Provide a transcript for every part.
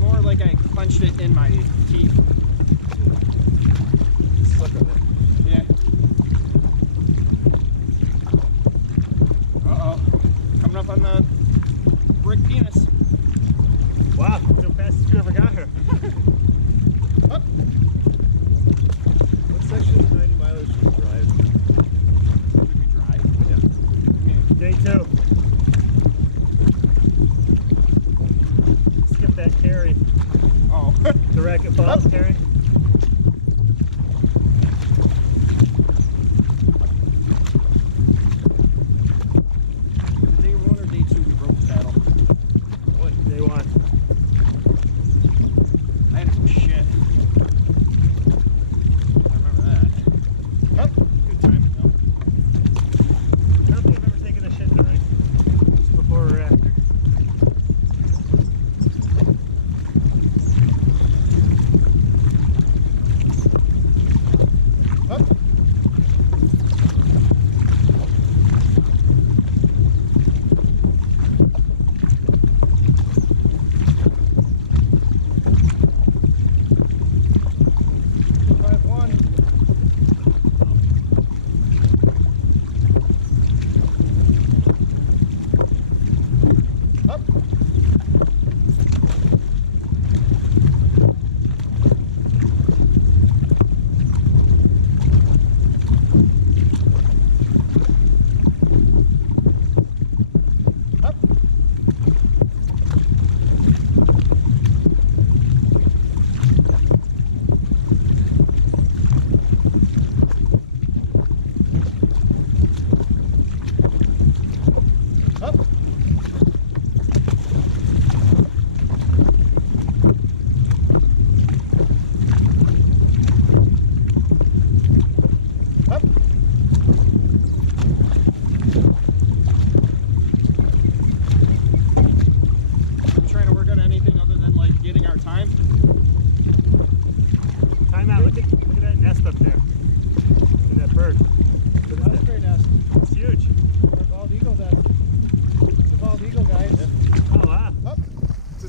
more like I clenched it in my teeth. Stuck on it. Yeah. Uh-oh. Coming up on the brick penis. Wow, that's the fastest you ever got here. Up. What section of the 90 milers should we drive? Should we drive? Yeah. Day 2. Skip that carry. Oh. The Racket Falls carry. Day 1 or day 2 we broke the saddle? What? Day 1. I had to go shit. I remember that. Up. Good time though. I don't think I've ever taken a shit tonight. Just before or after. Up.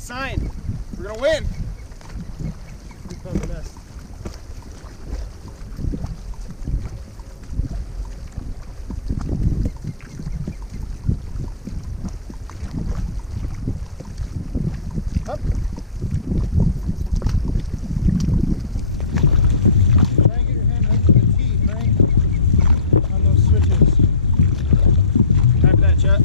Sign. We're gonna win. We found the nest. Up. Try and get your hand right to the T, Frank, on those switches. Time for that, Chet.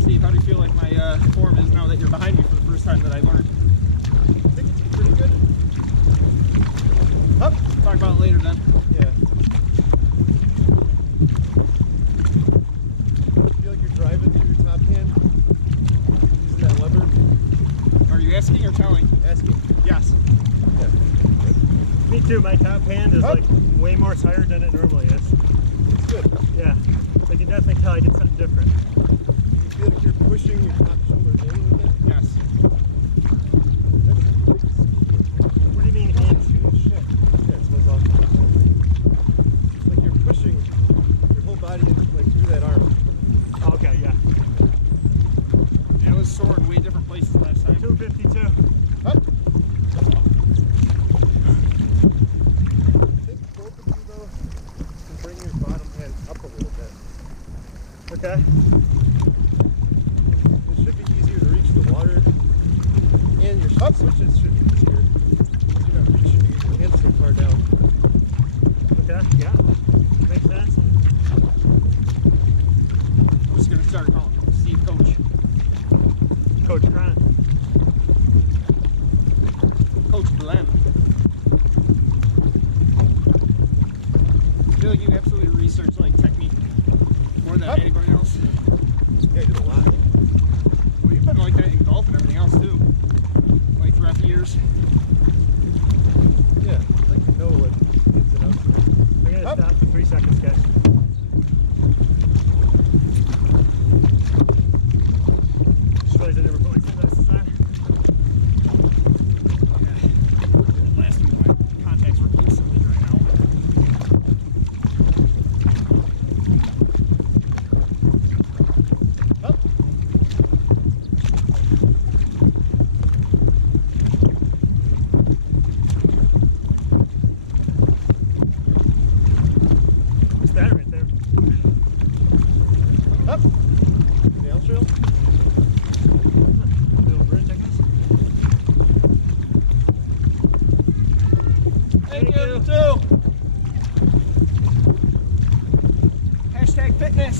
Steve, how do you feel like my form is now that you're behind me for the first time that I learned? I think it's pretty good. Up. Talk about it later then. Yeah. Feel like you're driving through your top hand? Using that lever? Are you asking or telling? Asking. Yes. Yeah. Me too, my top hand is like way more tired than it normally is. It's good. Yeah. I can definitely tell I did something different. You feel like you're pushing your top shoulder in with it? Yes. That's a big ski. What do you mean Oh, in? shooting shit. Yeah, it smells awesome. Like you're pushing your whole body in, like through that arm. Okay, yeah. Yeah, I was sore in way different places last time. 252. Up. I think both of you though can bring your bottom hand up a little bit. Okay. It should be easier to reach the water, and your switches should be easier. You're not reaching to get your hands so far down. Okay, yeah. Makes sense. I'm just gonna start calling him Steve Coach. Coach Grant. Coach Glenn. feel like you absolutely research like technique more than anybody else. Yeah, I did a lot. Well, you've been like that in golf and everything else too, like throughout the years. Yeah, I like to know what ins and outs are. We're gonna stop for 3 seconds, guys. Just realized I never put my sunglasses on. Yeah. Last week my contacts were instantly drying out. Up. What's that right there? Up. Nail trail. Little bridge, I guess. Thank you too. Hashtag fitness.